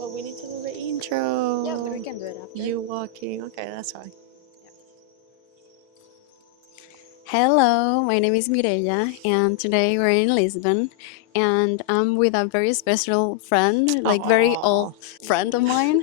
Well, we need to do the intro. Yeah, but we can do it after. You walking. Okay, that's fine. Hello, my name is Mireya, and today we're in Lisbon, and I'm with a very special friend, like very old friend of mine.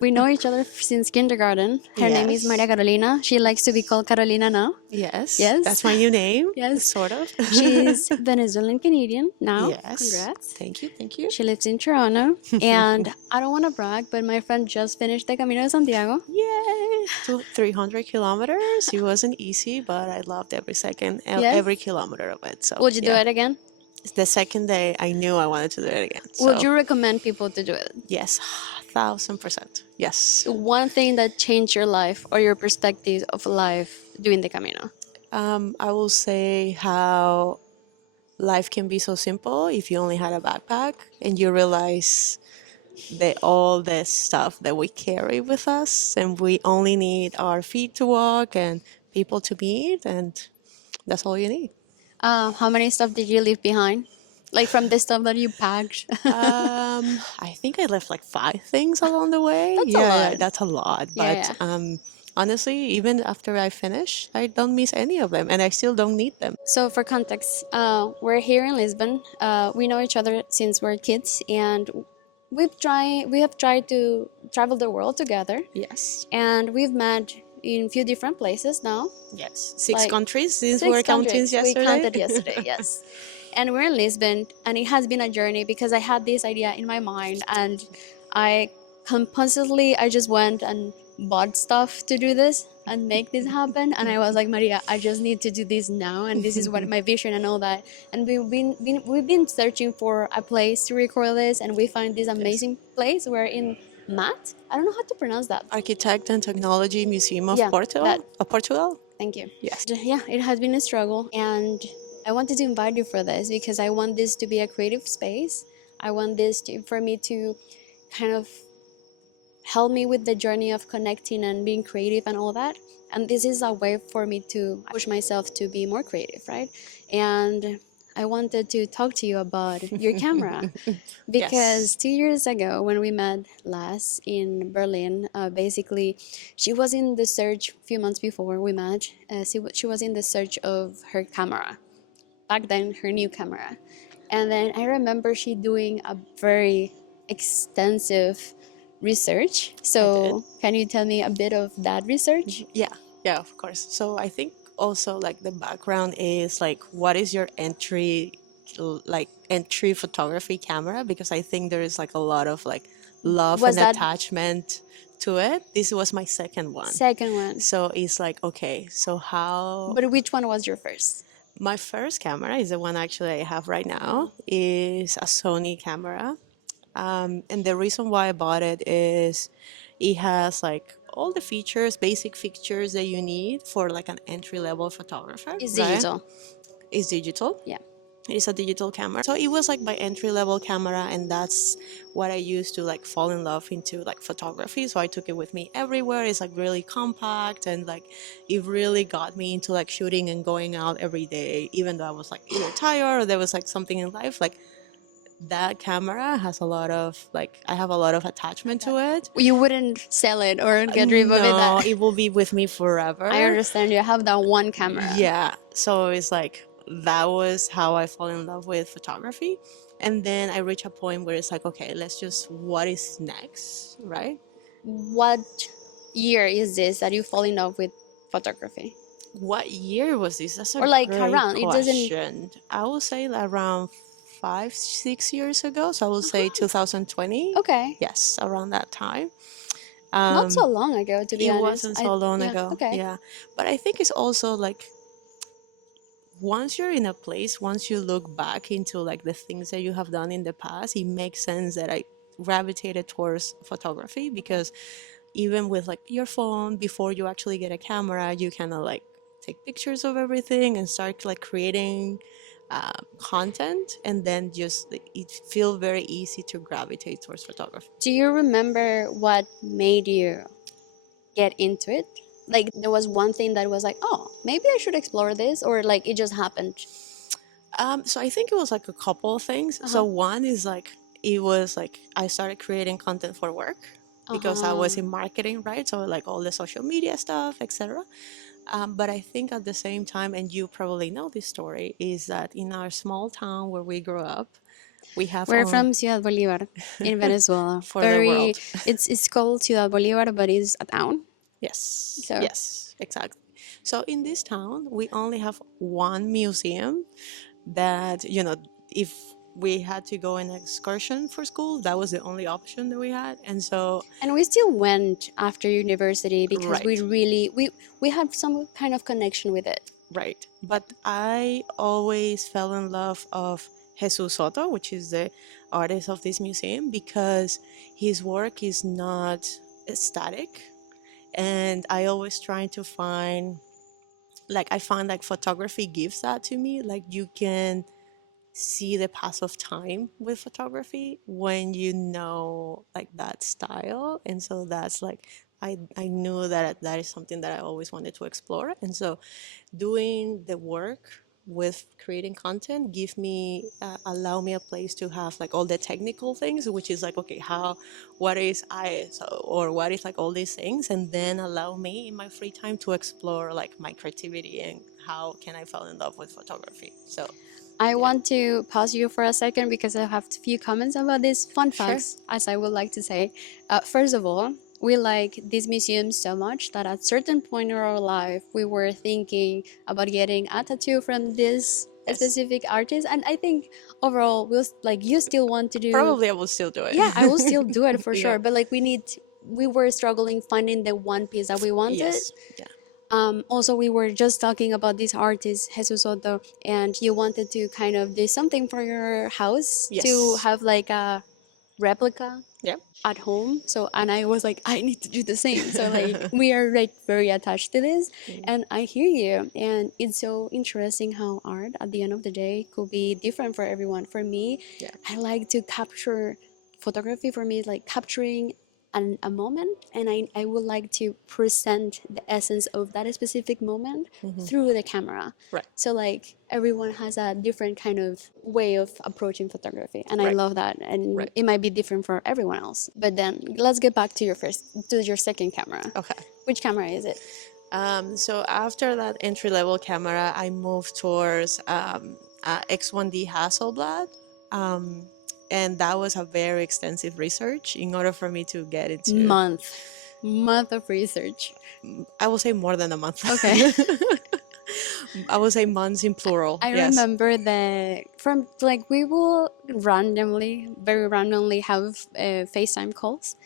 We know each other since kindergarten. Her name is Maria Yes. Carolina. She likes to be called Carolina now. Yes. Yes. That's my new name. Yes. Sort of. She's Venezuelan Canadian now. Yes. Congrats. Thank you. Thank you. She lives in Toronto, and I don't want to brag, but my friend just finished the Camino de Santiago. Yay! 300 kilometers. It wasn't easy, but I loved every second, Yes. every kilometer of it. So Would you do it again? The second day, I knew I wanted to do it again. Would So you recommend people to do it? yes, 1000%. Yes. One thing that changed your life or your perspective of life doing the Camino? I will say how life can be so simple if you only had a backpack and you realize that all the stuff that we carry with us and we only need our feet to walk and people to meet, and that's all you need. How many stuff did you leave behind? Like from the stuff that you packed? I think I left like 5 things along the way. That's a lot. That's a lot. Yeah, But honestly, even after I finish, I don't miss any of them, and I still don't need them. So for context, we're here in Lisbon. We know each other since we're kids, and we have tried to travel the world together, Yes. and we've met in a few different places now. Yes. Six Like, countries since 6 we're counting countries. yesterday. We counted yesterday, yes. And we're in Lisbon, and it has been a journey because I had this idea in my mind, and I I just went and bought stuff to do this and make this happen. And I was like, Maria, I just need to do this now, and this is what my vision and all that. And we've been searching for a place to record this, and we found this amazing place. We're in MAT. I don't know how to pronounce that. Architect and Technology Museum of Yeah, Portugal. that. Portugal. Thank you. Yes. Yeah, it has been a struggle, and I wanted to invite you for this because I want this to be a creative space. I want for me to kind of help me with the journey of connecting and being creative and all that. And this is a way for me to push myself to be more creative, right? And I wanted to talk to you about your camera because 2 years ago when we met last in Berlin, basically she was in the search a few months before we met. She was in the search of her camera, back then her new camera. And then I remember she doing a very extensive research. So can you tell me a bit of that research? Yeah, of course. So I think also like the background is like what is your entry photography camera, because I think there is like a lot of like love and attachment to it. This was my second one. Second one. So it's like, okay, so how... But which one was your first? My first camera is the one actually I have right now, is a Sony camera. And the reason why I bought it is it has like all the features, basic features that you need for like an entry-level photographer. It's digital. It's digital. Yeah. It's a digital camera. So it was like my entry-level camera, and that's what I used to like fall in love into like photography. So I took it with me everywhere. It's like really compact, and like it really got me into like shooting and going out every day, even though I was like either tired or there was like something in life. Like that camera has a lot of like, I have a lot of attachment to it. You wouldn't sell it or get rid of it? No, it will be with me forever. I understand. You have that one camera. Yeah. So it's like, that was how I fall in love with photography. And then I reach a point where it's like, okay, what is next, right? What year is this that you fall in love with photography? What year was this? That's a or like great around question. I will say around 5-6 years ago. So I will say 2020. Okay. Yes, around that time. Not so long ago, to be honest. It wasn't so long ago. Okay. Yeah. But I think it's also like, once you're in a place, once you look back into like the things that you have done in the past, it makes sense that I gravitated towards photography, because even with like your phone, before you actually get a camera, you kind of like take pictures of everything and start like creating content, and then just it feels very easy to gravitate towards photography. Do you remember what made you get into it? Like there was one thing that was like, oh, maybe I should explore this, or like it just happened? So I think it was like a couple of things. So one is like, it was like I started creating content for work because I was Uh-huh. in marketing, right? So like all the social media stuff, etc. But I think at the same time, and you probably know this story, is that in our small town where we grew up, we have We're on from Ciudad Bolivar in Venezuela. for the Very, world. it's called Ciudad Bolivar, but it's a town. Yes, So, yes, exactly. So in this town, we only have one museum that, if we had to go on an excursion for school, that was the only option that we had. And so, and we still went after university because we right, really we had some kind of connection with it. right. But I always fell in love of Jesus Soto, which is the artist of this museum, because his work is not static. And I always try to find, like, I find like photography gives that to me. Like, you can see the pass of time with photography when you know like that style. And so that's like, I knew that that is something that I always wanted to explore. And so doing the work with creating content give me allow me a place to have like all the technical things, which is like, okay, how, what is ISO, or what is like all these things, and then allow me in my free time to explore like my creativity and how can I fall in love with photography. So I yeah. want to pause you for a second because I have a few comments about these fun Sure. facts, as I would like to say. First of all, we like this museum so much that at certain point in our life, we were thinking about getting a tattoo from this Yes. specific artist, and I think overall, we'll like you still want to do. Probably I will still do it. Yeah, I will still do it for Yeah. sure. But like we were struggling finding the one piece that we wanted. Yes. Yeah. Also, we were just talking about this artist, Jesus Soto, and you wanted to kind of do something for your house to Yes. have like a replica Yeah. at home. So, and I was like, I need to do the same. So, like, we are like very attached to this, and I hear you. And it's so interesting how art at the end of the day could be different for everyone. For me, Yeah. I like to capture photography. For me, is like capturing a moment, and I would like to present the essence of that specific moment through the camera. Right. So like everyone has a different kind of way of approaching photography, and I Right. love that. And Right. it might be different for everyone else. But then let's get back to your second camera. Okay. Which camera is it? So after that entry level camera, I moved towards X1D Hasselblad. Um, and that was a very extensive research in order for me to get into, Month of research. I will say more than a month. Okay. I will say months in plural. I Yes. remember that from like we will randomly, very randomly have FaceTime calls,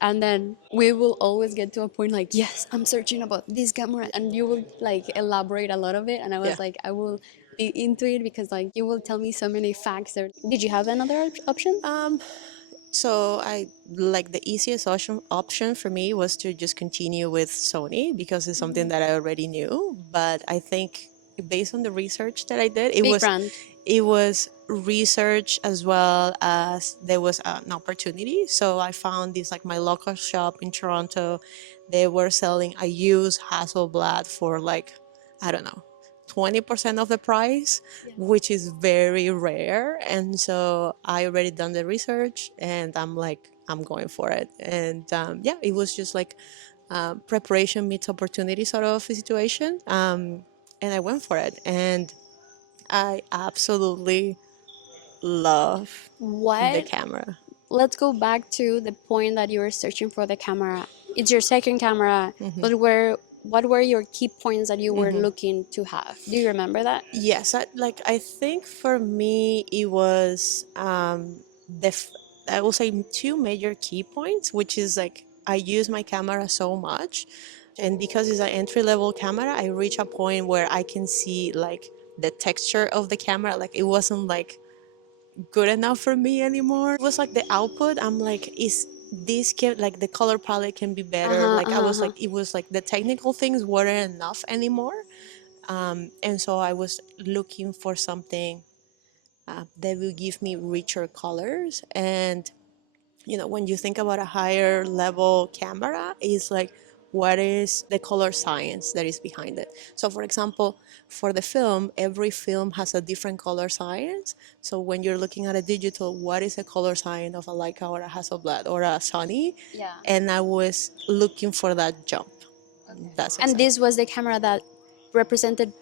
and then we will always get to a point like, yes, I'm searching about this camera, and you will like elaborate a lot of it, and I Yeah. was like, I will be into it because like you will tell me so many facts there. Did you have another option? Um, So I like the easiest option for me was to just continue with Sony because it's something that I already knew. But I think based on the research that I did, Big brand. it was research as well as there was an opportunity. So I found this like my local shop in Toronto. They were selling a used Hasselblad for like, I don't know, 20% of the price, which is very rare. And so I already done the research and I'm like, I'm going for it. And yeah, it was just like preparation meets opportunity sort of a situation. And I went for it. And I absolutely love the What? camera. Let's go back to the point that you were searching for the camera. It's your second camera, but what were your key points that you were looking to have? Do you remember that? Yes, I think for me it was I will say two major key points, which is like I use my camera so much, and because it's an entry level camera, I reach a point where I can see like the texture of the camera. Like it wasn't like good enough for me anymore. It was like the output. I'm like, is this can like the color palette can be Uh better. huh. Like I was like, it was like the technical things weren't enough anymore. And so I was looking for something that will give me richer colors. And when you think about a higher level camera, it's like what is the color science that is behind it. So for example, for the film, every film has a different color science. So when you're looking at a digital, what is the color science of a Leica or a Hasselblad or a Sony? Yeah. And I was looking for that jump. That's And exactly. this was the camera that represented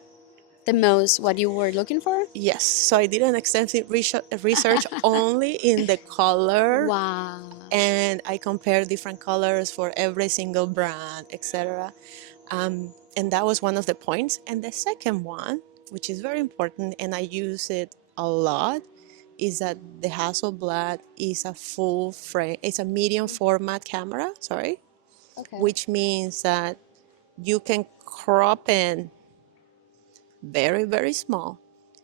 the most what you were looking for? Yes, so I did an extensive research only in the color, Wow. and I compared different colors for every single brand, etc. And that was one of the points. And the second one, which is very important, and I use it a lot, is that the Hasselblad is a full frame. It's a medium format camera. Sorry, Okay. which means that you can crop in very very small,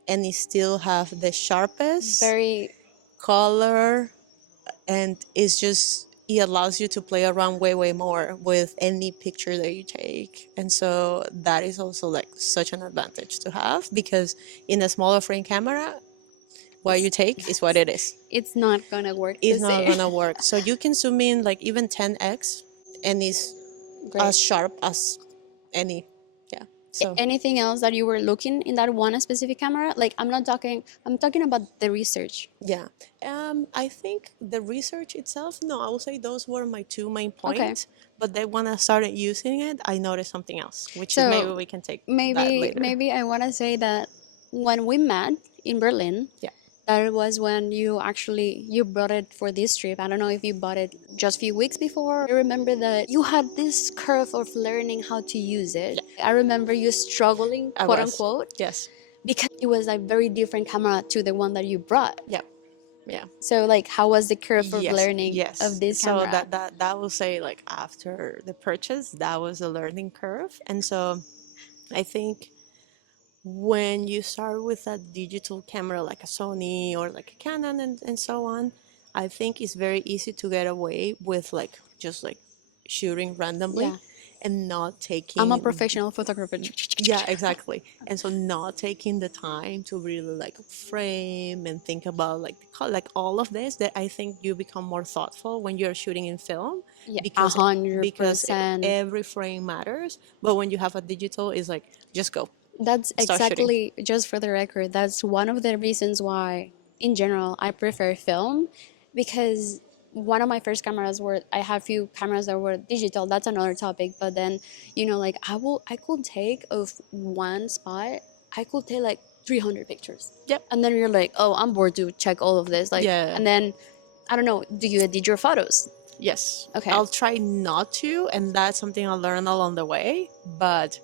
and it still have the sharpest Very color, and it's just it allows you to play around way way more with any picture that you take. And so that is also like such an advantage to have, because in a smaller frame camera, what you take is what it is. it's not gonna work the It's not same. gonna work. So you can zoom in like even 10x, and it's Great. as sharp as any. Yeah. So Anything else that you were looking in that one specific camera? Like I'm talking about the research. yeah, I think the research itself, no, I will say those were my two main Okay. points. But then when I started using it, I noticed something else, which is maybe So we can take that maybe later. maybe I want to say that when we met in Berlin, Yeah. that was when you brought it for this trip. I don't know if you bought it just a few weeks before. I remember that you had this curve of learning how to use it. I remember you struggling, I quote was. unquote, Yes. because it was a very different camera to the one that you brought. Yeah. Yeah. So like how was the curve of Yes. learning of Yes. this So camera? that will say like after the purchase, that was a learning curve. And so I think when you start with a digital camera like a Sony or like a Canon and so on, I think it's very easy to get away with like just like shooting randomly Yeah. and not I'm a taking. professional photographer. Yeah, exactly. And so not taking the time to really like frame and think about like like all of this, that I think you become more thoughtful when you're shooting in film, Yeah, a because hundred because percent. every frame matters. But when you have a digital, it's like just go, That's start shooting. exactly, just for the record, that's one of the reasons why, in general, I prefer film, because one of my first cameras were, I have few cameras that were digital. That's another topic. But then, like I could take of one spot, I could take like 300 pictures. Yep. And then you're like, oh, I'm bored to check all of this. Like, Yeah. and then, I don't know, do you edit your photos? Yes. Okay. I'll try not to, and that's something I'll learn along the way. But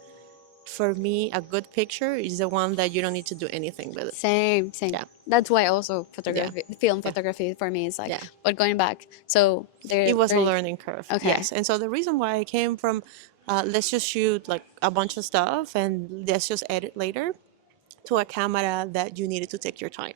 for me, a good picture is the one that you don't need to do anything with it. Same. Yeah. That's why also Yeah. photography, film Yeah. photography for me is like. Yeah. But going back, so It they're was a learning. learning curve. Okay. Yes. And so the reason why I came from let's just shoot like a bunch of stuff and let's just edit later, to a camera that you needed to take your time,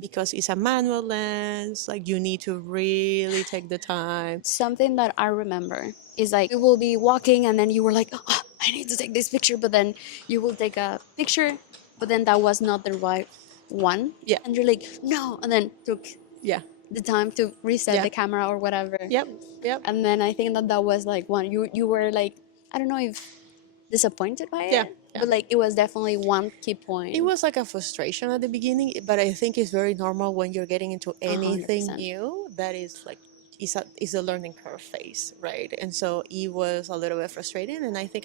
because it's a manual lens, like you need to really take the time. Something that I remember is like you will be walking and then you were like, oh, I need to take this picture, but then you will take a picture, but then that was not the right one, Yeah. and you're like, no, and then took Yeah. the time to reset Yeah. the camera or whatever. Yep. Yep. And then I think that that was like one you were like, I don't know if disappointed by Yeah. it, Yeah. but like it was definitely one key point. It was like a frustration at the beginning, but I think it's very normal when you're getting into anything 100%. new. That is like is a learning curve phase, right? And so it was a little bit frustrating. And I think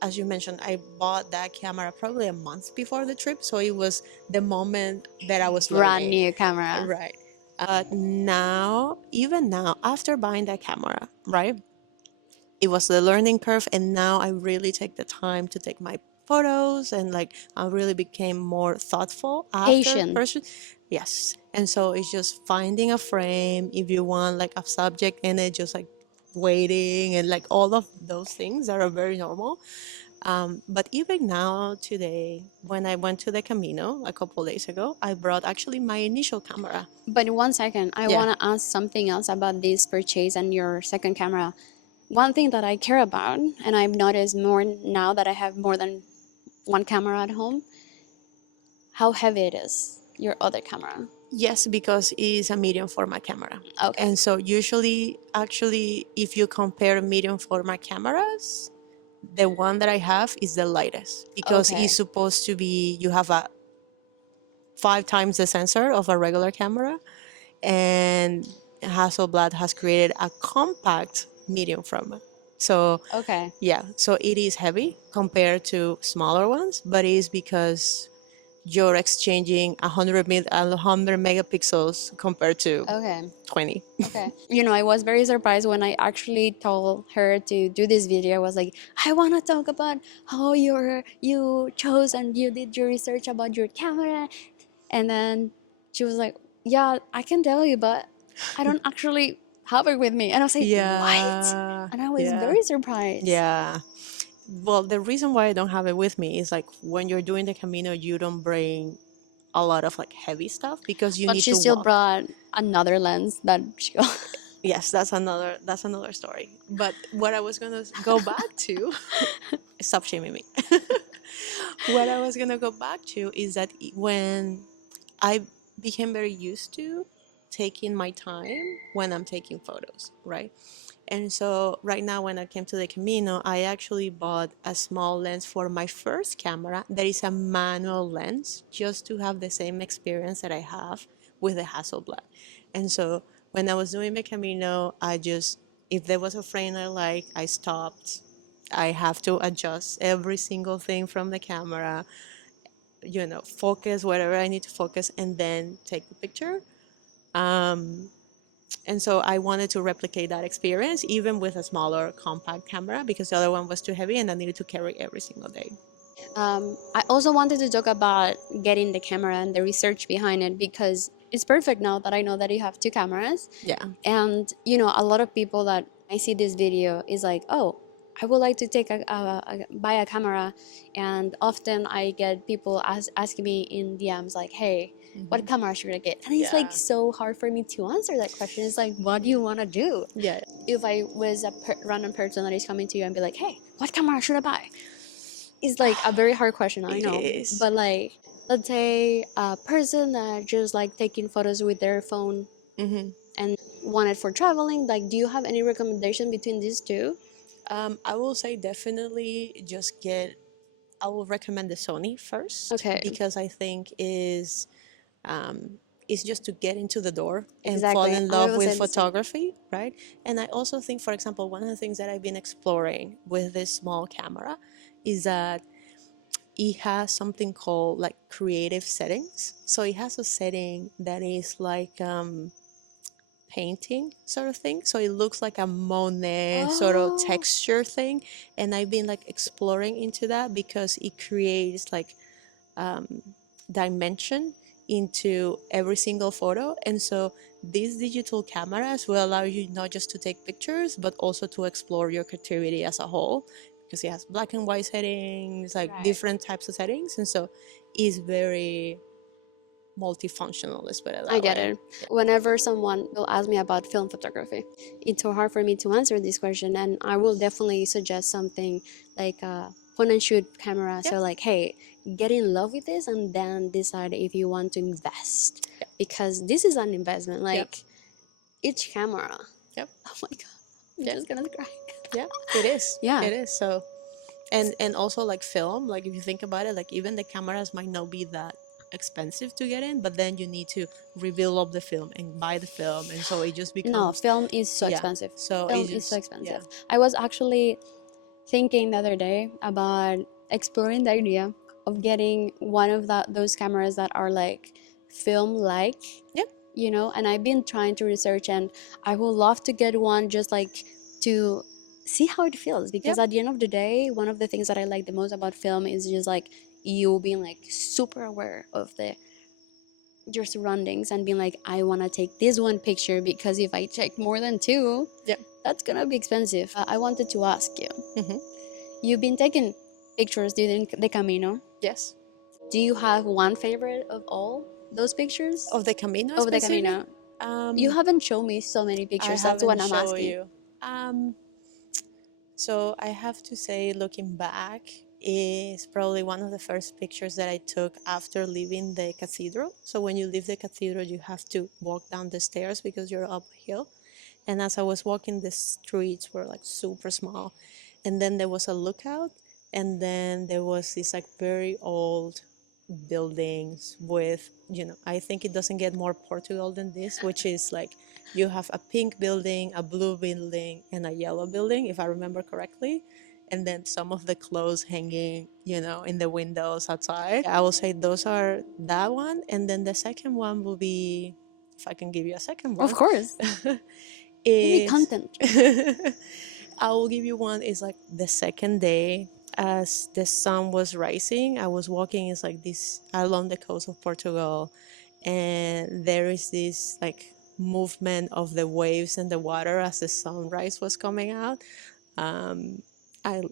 as you mentioned, I bought that camera probably a month before the trip, so it was the moment that I was Brand learning, new camera. right? But now, even now, after buying that camera, right? It was the learning curve, and now I really take the time to take my photos, and like I really became more thoughtful after Patient. person. Yes. And so it's just finding a frame, if you want like a subject in it, just like waiting and like all of those things that are very normal. But even now today, when I went to the Camino a couple days ago, I brought actually my initial camera. But 1 second, I Yeah. want to ask something else about this purchase and your second camera. One thing that I care about, and I've noticed more now that I have more than one camera at home, how heavy it is, your other camera. Yes, because it's a medium format camera. Okay. And so usually, actually, if you compare medium format cameras, the one that I have is the lightest because Okay. it's supposed to be, you have a 5 times the sensor of a regular camera, and Hasselblad has created a compact medium format. So Okay. yeah, so it is heavy compared to smaller ones, but it is because you're exchanging 100 megapixels compared to Okay. 20. Okay. You know, I was very surprised when I actually told her to do this video. I was like, I want to talk about how you chose and you did your research about your camera. And then she was like, yeah, I can tell you, but I don't actually have it with me. And I was like, what? Yeah, And I was yeah, very surprised. yeah. Well, the reason why I don't have it with me is like when you're doing the Camino, you don't bring a lot of like heavy stuff because you But need she to still walk. brought another lens that she Yes, that's another story. But what I was gonna go back to, stop shaming me. What I was gonna go back to is that when I became very used to taking my time when I'm taking photos, right? And so right now when I came to the Camino, I actually bought a small lens for my first camera that is a manual lens just to have the same experience that I have with the Hasselblad. And so when I was doing the Camino, I just, if there was a frame I like, I stopped. I have to adjust every single thing from the camera, focus whatever I need to focus, and then take the picture. And so I wanted to replicate that experience even with a smaller compact camera because the other one was too heavy and I needed to carry every single day. I also wanted to talk about getting the camera and the research behind it because it's perfect now that I know that you have two cameras. Yeah. And you know, a lot of people that I see this video is like, oh, I would like to take buy a camera, and often I get people asking me in DMs like, hey, what camera should I get? And it's like Yeah. so hard for me to answer that question. It's like, what do you want to do? Yeah. If I was a random person that is coming to you and be like, hey, what camera should I buy? It's like a very hard question, I It know. is. But like, let's say a person that just like taking photos with their phone Mm-hmm. and want it for traveling, like, do you have any recommendation between these two? I will say definitely just get. I will recommend the Sony first Okay, because I think is just to get into the door and fall exactly. in I love was with saying the same. photography, right? And I also think, for example, one of the things that I've been exploring with this small camera is that it has something called like creative settings. So it has a setting that is like painting sort of thing. So it looks like a Monet sort of Oh, texture thing. And I've been like exploring into that because it creates like dimension into every single photo. And so these digital cameras will allow you not just to take pictures, but also to explore your creativity as a whole because it has black and white settings, like right. different types of settings. And so it's very multifunctional, let's put it I that get way. it. Whenever someone will ask me about film photography, it's so hard for me to answer this question, and I will definitely suggest something like a point and shoot camera. Yep. So, like, hey, get in love with this and then decide if you want to invest Yep. because this is an investment. Yep. Like, each camera. Yep. Oh my god, I'm Yep. just gonna cry. Yeah. It is. Yeah. It is. So and also like film, like if you think about it, like even the cameras might not be that expensive to get in, but then you need to reveal up the film and buy the film, and so it just No, becomes, film is so yeah, expensive. so Film it's is so just, yeah. expensive. I was actually thinking the other day about exploring the idea of getting one of those cameras that are like film like, Yep. you know, and I've been trying to research and I would love to get one just like to see how it feels because Yep. at the end of the day, one of the things that I like the most about film is just like you being like super aware of your surroundings and being like, I want to take this one picture because if I take more than two, Yep. that's gonna be expensive. I wanted to ask you, Hmm. you've been taking pictures during the Camino. Yes. Do you have one favorite of all those pictures Of the Camino of the specifically, Camino? You haven't shown me so many I pictures. That's haven't what I'm show asking. you. So I have to say, looking back, is probably one of the first pictures that I took after leaving the cathedral. So when you leave the cathedral, you have to walk down the stairs because you're uphill. And as I was walking, the streets were like super small. And then there was a lookout, and then there was this like very old buildings with, I think it doesn't get more Portugal than this, which is like you have a pink building, a blue building, and a yellow building, if I remember correctly. And then some of the clothes hanging, in the windows outside. I will say those are that one. And then the second one will be, if I can give you a second Of one, course. We need is content. I will give you one is like the second day as the sun was rising. I was walking, it's like this along the coast of Portugal, and there is this like movement of the waves and the water as the sunrise was coming out. Um, I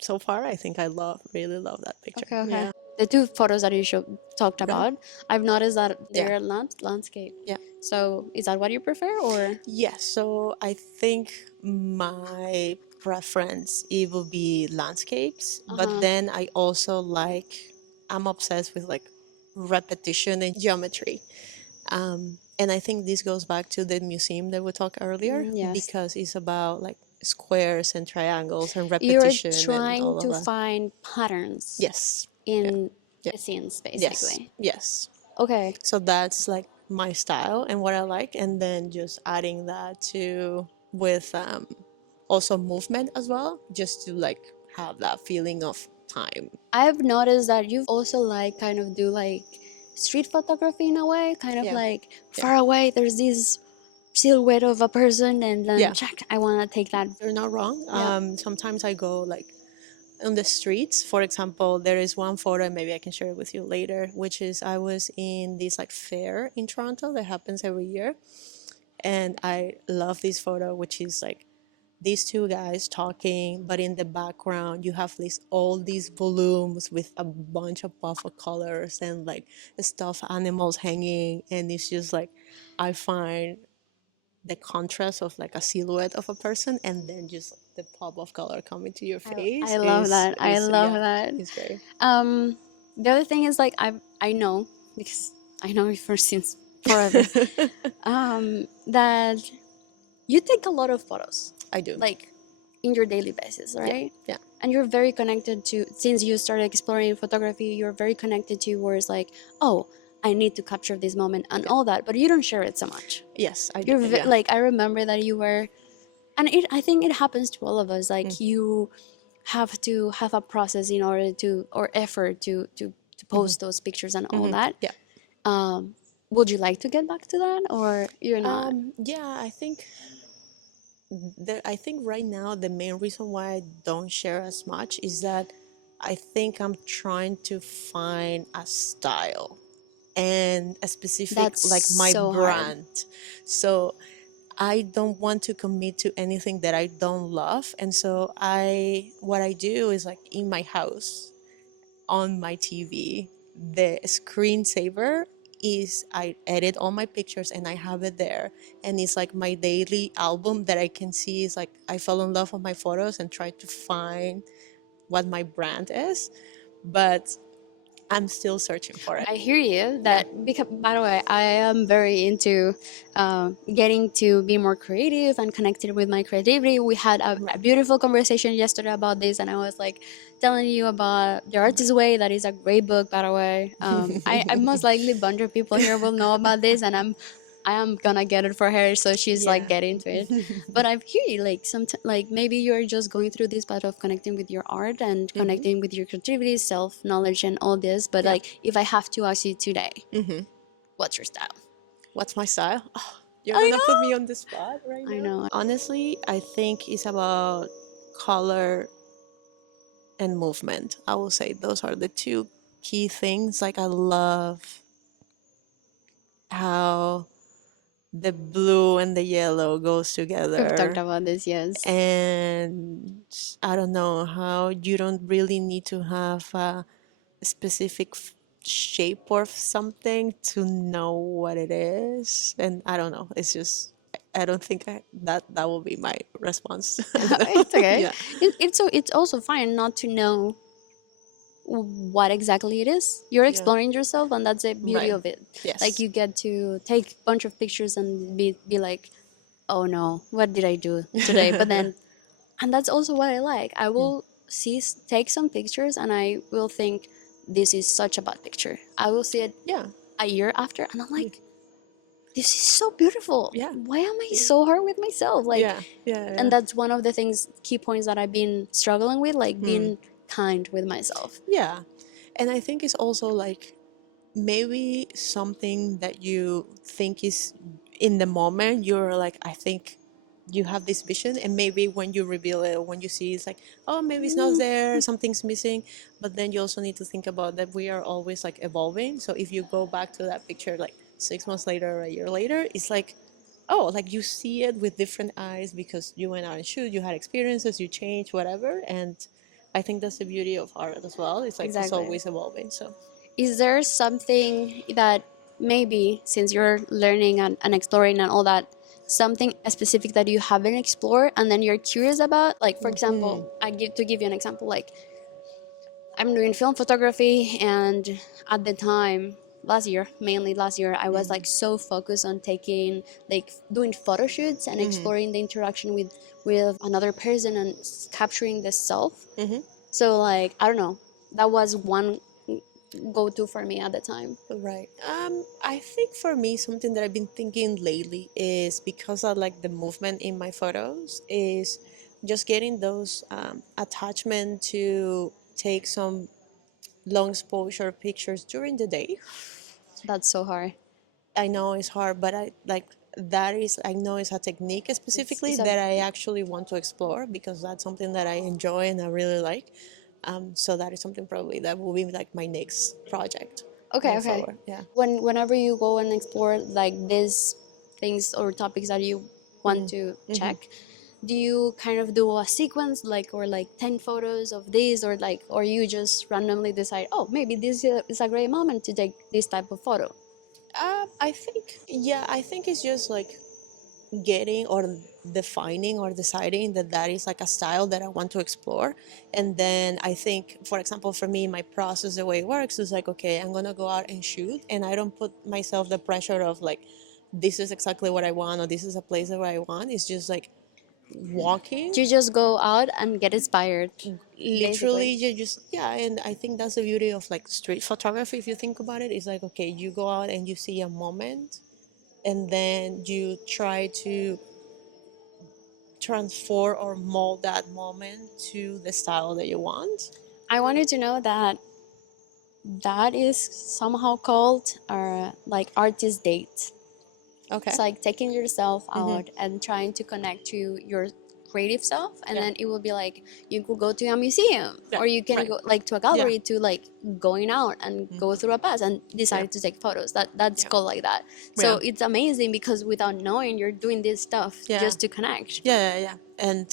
so far I think I really love that picture. Okay, okay. Yeah. The two photos that you talked Uh-huh. about, I've noticed that Yeah. they're landscape. Yeah. So is that what you prefer, or? Yes, so I think my preference it will be landscapes, but Uh-huh. then I also I'm obsessed with like repetition and geometry. And I think this goes back to the museum that we talked earlier Yes. because it's about like squares and triangles and You're repetition and trying all of to that. find patterns Yes. Yeah. in Yeah. the scenes, Yes. basically. Yes. Okay. So that's like my style and what I like, and then just adding that to with also movement as well, just to like have that feeling of time. I've noticed that you've also like kind of do like street photography in a way, kind of Yeah. like Yeah. far away there's this silhouette of a person and then Yeah. check, I want to take that. You're not wrong. Yeah. Sometimes I go like on the streets. For example, there is one photo, and maybe I can share it with you later, which is I was in this like fair in Toronto that happens every year, and I love this photo, which is like these two guys talking, but in the background you have all these balloons with a bunch of puff of colors and like stuffed animals hanging, and it's just like I find the contrast of like a silhouette of a person and then just the pop of color coming to your face I love that. I love yeah, that. it's great. Um, the other thing is like I know because I know you for since forever. That you take a lot of photos, I do. like in your daily basis, Yeah, right? yeah. And you're very connected to, since you started exploring photography, you're very connected to where it's like, oh, I need to capture this moment and all that, but you don't share it so much. Yes, I do. You're Yeah. like, I remember that you were, and I think it happens to all of us. Like you have to have a process in order to, or effort to post those pictures and all that. Yeah. Would you like to get back to that, or you're not? Yeah, I think right now the main reason why I don't share as much is that I think I'm trying to find a style and a specific That's like my so hard. brand. So I don't want to commit to anything that I don't love. And so what I do is like in my house on my TV, the screensaver is I edit all my pictures and I have it there. And it's like my daily album that I can see is like I fell in love with my photos and try to find what my brand is. But I'm still searching for it. I hear you. That because, by the way, I am very into getting to be more creative and connected with my creativity. We had a beautiful conversation yesterday about this, and I was like telling you about The Artist's Way. That is a great book, by the way. I most likely a bunch of people here will know about this, and I am gonna get it for her, so she's like Yeah. getting to it. But I hear you, like like maybe you're just going through this path of connecting with your art and connecting with your creativity, self knowledge, and all this. But Yeah. like, if I have to ask you today, what's your style? What's my style? Oh, you're I gonna put me know. on the spot right now. I know. Honestly, I think it's about color and movement. I will say those are the two key things. Like I love how the blue and the yellow goes We've talked together. about this, yes. And I don't know how you don't really need to have a specific shape or something to know what it is. And I don't know. It's just I don't think that will be my response. I don't know. It's okay. Yeah. It's so it's also fine not to know what exactly it is. You're Yeah. exploring yourself, and that's the beauty Right. of it. Like Yes. you get to take a bunch of pictures and be like, oh no, what did I do today? But then, and that's also what I like. I Mm. will take some pictures, and I will think, this is such a bad picture. I will see it Yeah. a year after, and I'm Mm. like, this is so beautiful. Yeah. Why am I Yeah. so hard with myself? Like, Yeah. Yeah. and Yeah. that's one of the things, key points that I've been struggling with, like Hmm. being kind with myself. Yeah. And I think it's also like maybe something that you think is in the moment, you're like, I think you have this vision, and maybe when you reveal it, when you see it's like, oh, maybe it's not there, something's missing. But then you also need to think about that we are always like evolving. So if you go back to that picture like 6 months later or a year later, it's like, oh, like you see it with different eyes because you went out and shoot, you had experiences, you changed, whatever. And I think that's the beauty of art as well. It's like it's Exactly. always evolving. So Is there something that maybe, since you're learning and exploring and all that, something specific that you haven't explored and then you're curious about? Like, for example, to give you an example, like I'm doing film photography, and at the time, last year, mainly last year, I was like so focused on taking, like doing photo shoots and exploring the interaction with another person and capturing the self. So like, I don't know, that was one go-to for me at the time. right. I think for me, something that I've been thinking lately is because I like the movement in my photos, is just getting those attachment to take some long exposure pictures during the day. That's so hard. I know it's hard, but I like that is I know it's a technique specifically It's a that I actually want to explore because that's something that I enjoy and I really like. So that is something probably that will be like my next project okay, going okay. forward. Yeah. Whenever you go and explore like these things or topics that you want to check, do you kind of do a sequence, like, or like 10 photos of this, or like, or you just randomly decide, oh, maybe this is a great moment to take this type of photo? I think yeah, I think it's just like getting or defining or deciding that that is like a style that I want to explore. And then I think, for example, for me, my process, the way it works is like, okay, I'm gonna go out and shoot, and I don't put myself the pressure of like, this is exactly what I want or this is a place that I want. It's just like walking. You just go out and get inspired, Literally, basically. you just yeah, and I think that's the beauty of like street photography. If you think about it, it's like okay, you go out and you see a moment, and then you try to transform or mold that moment to the style that you want. I wanted to know that that is somehow called like artist date. Okay. It's like taking yourself out and trying to connect to your creative self, and Yeah. then it will be like you could go to a museum, Yeah. or you can Right. go like to a Yeah. gallery, to like going out and go through a pass and Yeah. decide to take photos. That's Yeah. called like that. So Yeah. it's amazing because without knowing, you're doing this stuff Yeah. just to connect. Yeah. Yeah. Yeah. And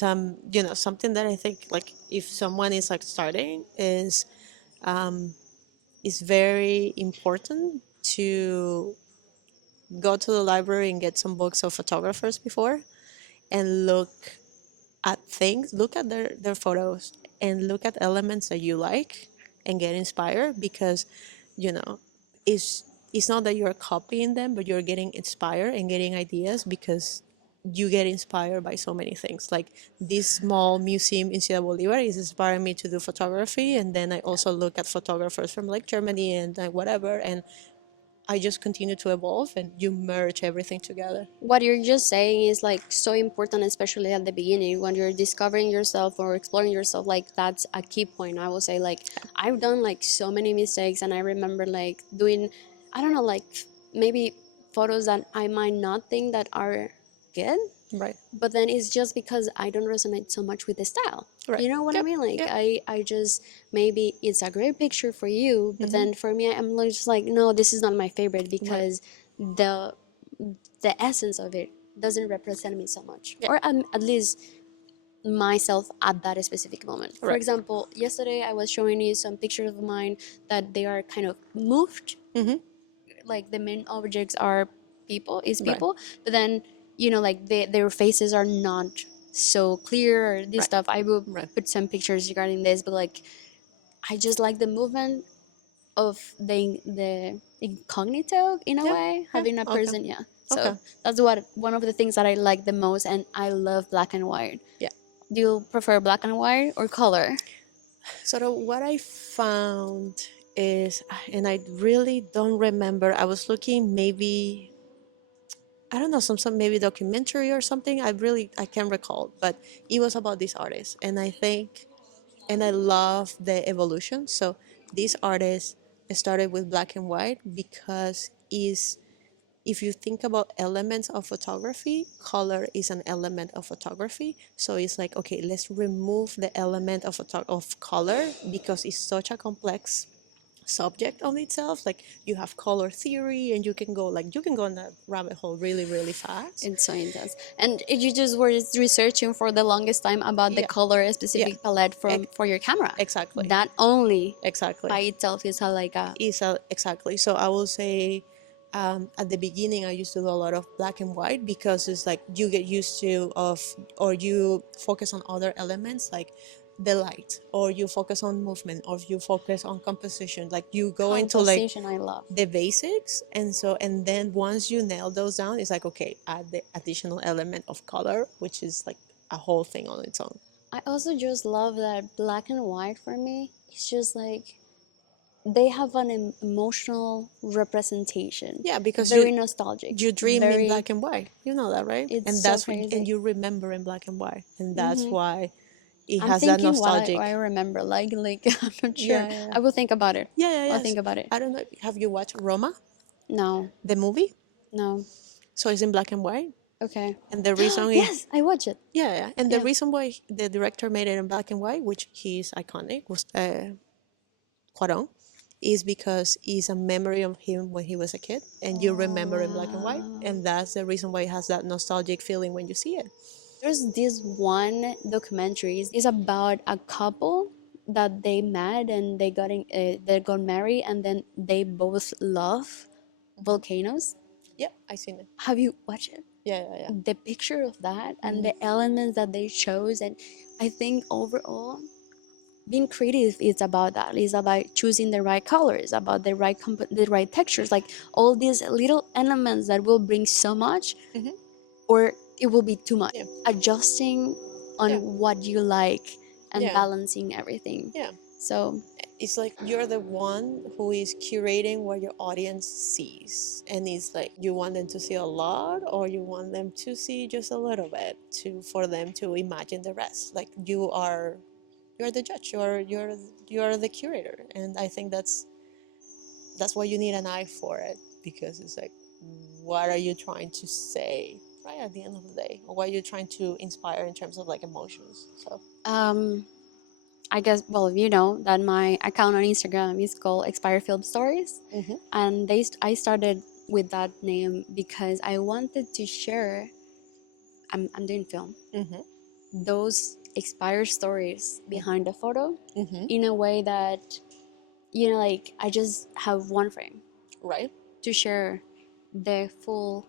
something that I think like if someone is like starting is very important to go to the library and get some books of photographers before and look at their photos and look at elements that you like and get inspired because you know it's it's not that you're copying them but you're getting inspired and getting ideas because you get inspired by so many things like this small museum in Ciudad Bolivar is inspiring me to do photography, and then I also look at photographers from like Germany and like whatever, and I just continue to evolve and you merge everything together. What you're just saying is like so important, especially at the beginning when you're discovering yourself or exploring yourself. Like that's a key point, I will say. Like I've done like so many mistakes, and I remember like doing, I don't know, like maybe photos that I might not think that are good, Right. but then it's just because I don't resonate so much with the style. Right. You know what I Yep. mean? Like Yep. I just, maybe it's a great picture for you, but then for me, I'm like just like, no, this is not my favorite Right. because the the essence of it doesn't represent me so much, Yeah. or at least myself at that specific moment. For Right. example, yesterday I was showing you some pictures of mine that they are kind of moved, like the main objects are Right. people, but then like their faces are not so clear or this Right. stuff. I will Right. put some pictures regarding this, but like I just like the movement of the incognito in a Yeah. way, Yeah. having a Okay. person. Yeah, Okay. so that's what one of the things that I like the most, and I love black and white. Yeah. Do you prefer black and white or color? What I found is, and I really don't remember. I was looking, maybe I don't know, some maybe documentary or something. I can't recall, but it was about this artist, and I think, and I love the evolution. So this artist started with black and white because is if you think about elements of photography, color is an element of photography. So it's like, okay, let's remove the element of color because it's such a complex subject on itself. Like you have color theory, and you can go in that rabbit hole really, really fast. It's so intense. And you just were researching for the longest time about the Yeah, color yeah, specific palette from ex- for your camera. exactly, That only exactly. by itself is a, like a Exactly. So I will say, at the beginning, I used to do a lot of black and white because it's like you get used to of, or you focus on other elements like the light, or you focus on movement, or you focus on composition. Like you go into like composition I love. the basics, and then once you nail those down, it's like, okay, add the additional element of color, which is like a whole thing on its own. I also just love that black and white for me. It's just like they have an emotional representation. Yeah, because Very nostalgic. you dream in Very. black and white. You know that, right? It's And so and crazy. you remember in black and white, and that's Hmm. why it I'm has that thinking what I nostalgic. remember. Like I'm not sure. Yeah, yeah, yeah. I will think about it. Yeah, yeah, I'll yes. think about it. I don't know. Have you watched Roma, No, the movie? no. So it's in black and white, Okay. and the reason Yes, I watch it. yeah, yeah, and the Yeah. reason why the director made it in black and white, which he's iconic, was Cuarón, is because it's a memory of him when he was a kid, and you remember in black and white, Wow. and that's the reason why it has that nostalgic feeling when you see it. There's this one documentary. It's about a couple that they met and they got married, and then they both love volcanoes. Yeah, I seen it. Have you watched it? Yeah, yeah, yeah. The picture of that and Mhm. the elements that they chose, and I think overall being creative is about that. It's about choosing the right colors, about the right textures, like all these little elements that will bring so much, Mhm. or it will be too much. Yeah, Adjusting on yeah, what you like and yeah, balancing everything. yeah. So It's like you're the one who is curating what your audience sees, and it's like you want them to see a lot, or you want them to see just a little bit, to for them to imagine the rest. Like you're the judge, you're the curator, and I think that's why you need an eye for it, because it's like, what are you trying to say right at the end of the day, or what are you trying to inspire in terms of like emotions. So I guess, well, you know that my account on Instagram is called Expire Film Stories, mm-hmm, and I started with that name because I wanted to share. I'm doing film. mm-hmm, Those expired stories behind the photo mm-hmm, in a way that, you know, like I just have one frame right, to share the full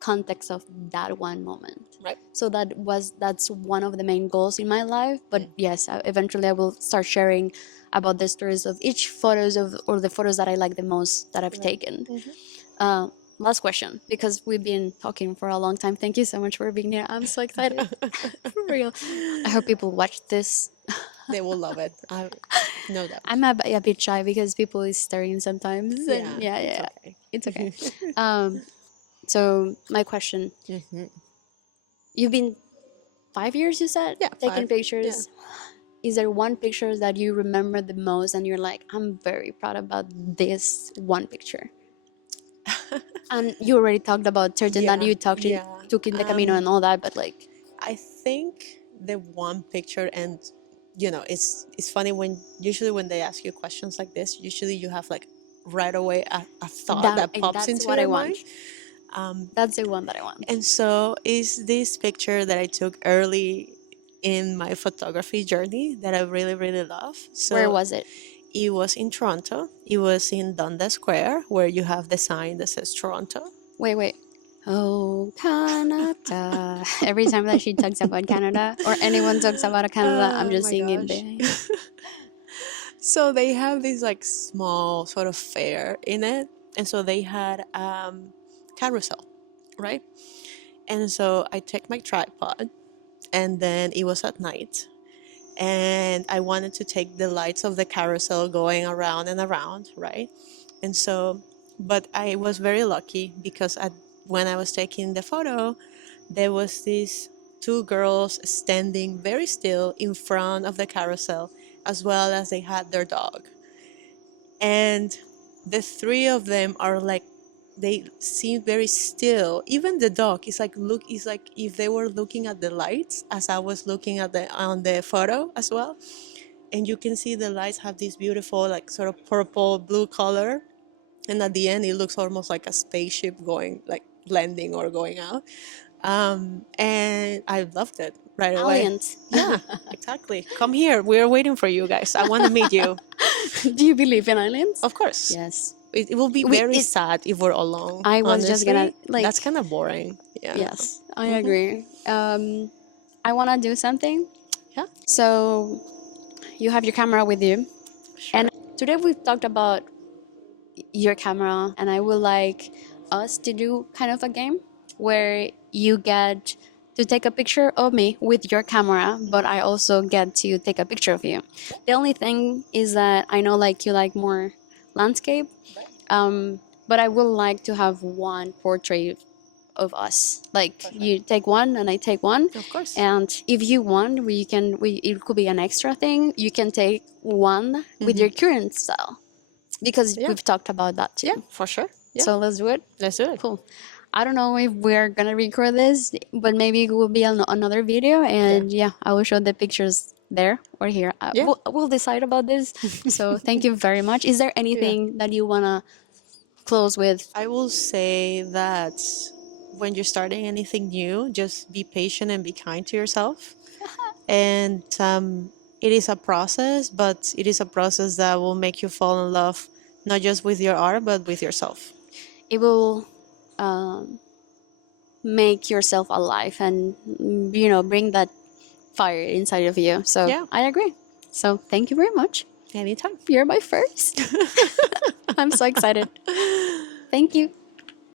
context of that one moment. right, So that's one of the main goals in my life. But mm, yes, eventually I will start sharing about the stories of each photos of or the photos that I like the most that I've right, taken. mm-hmm. uh, Last question, because we've been talking for a long time. Thank you so much for being here. I'm so excited. For real. I hope people watch this. They will love it, I no doubt. I'm a bit shy because people is staring sometimes, Yeah, and yeah, yeah, it's yeah. okay. It's okay. um so my question, Mm-hmm. you've been 5 years, you said, Yeah, taking 5, yeah. pictures. Is there one picture that you remember the most and you're like, I'm very proud about this one picture? And you already talked about certain that Yeah, you yeah. took in the Camino and all that, but like, I think the one picture, and it's funny when usually when they ask you questions like this, usually you have like right away a thought that that pops that's into what I your want. mind. Um, That's the one that I want. and so is this picture that I took early in my photography journey that I really, really love. Where So was it? it was in Toronto. It was in Dundas Square, where you have the sign that says Toronto. Wait. Oh, Canada. Every time that she talks about Canada or anyone talks about Canada, I'm Oh just my singing gosh. the. So they have this like small sort of fair in it, and so they had carousel, right? And so I take my tripod, and then it was at night, and I wanted to take the lights of the carousel going around and around, right? And so, but I was very lucky because when I was taking the photo, there was these two girls standing very still in front of the carousel, as well as they had their dog. And the three of them are like, they seem very still. Even the dog is like, look, it's like if they were looking at the lights as I was looking at the on the photo as well. And you can see the lights have this beautiful like sort of purple blue color, and at the end it looks almost like a spaceship going like landing or going out. And I loved it right away. Aliens. Yeah, exactly. Come here, we're waiting for you guys. I want to meet you. Do you believe in aliens? Of course. Yes. It will be We very it, sad if we're alone. I was just gonna Honestly, like that's kind of boring. Yeah. yes, I agree. I wanna do something. Yeah. So you have your camera with you. Sure. And today we've talked about your camera, and I would like us to do kind of a game where you get to take a picture of me with your camera, but I also get to take a picture of you. The only thing is that I know like you like more landscape, but I would like to have one portrait of us. Like you take one and I take one. Of course. And if you want, it could be an extra thing. You can take one with your current style because Yeah. we've talked about that too. Yeah, for sure. Yeah. So let's do it. Let's do it. Cool. I don't know if we're gonna record this, but maybe it will be another video, and yeah, I will show the pictures there or here. Yeah. We'll decide about this. So thank you very much. Is there anything that you wanna close with? I will say that when you're starting anything new, just be patient and be kind to yourself. And it is a process, but it is a process that will make you fall in love, not just with your art, but with yourself. It will make yourself alive and bring that fire inside of you. So Yeah. I agree. So thank you very much. Anytime. You're my first. I'm so excited. Thank you.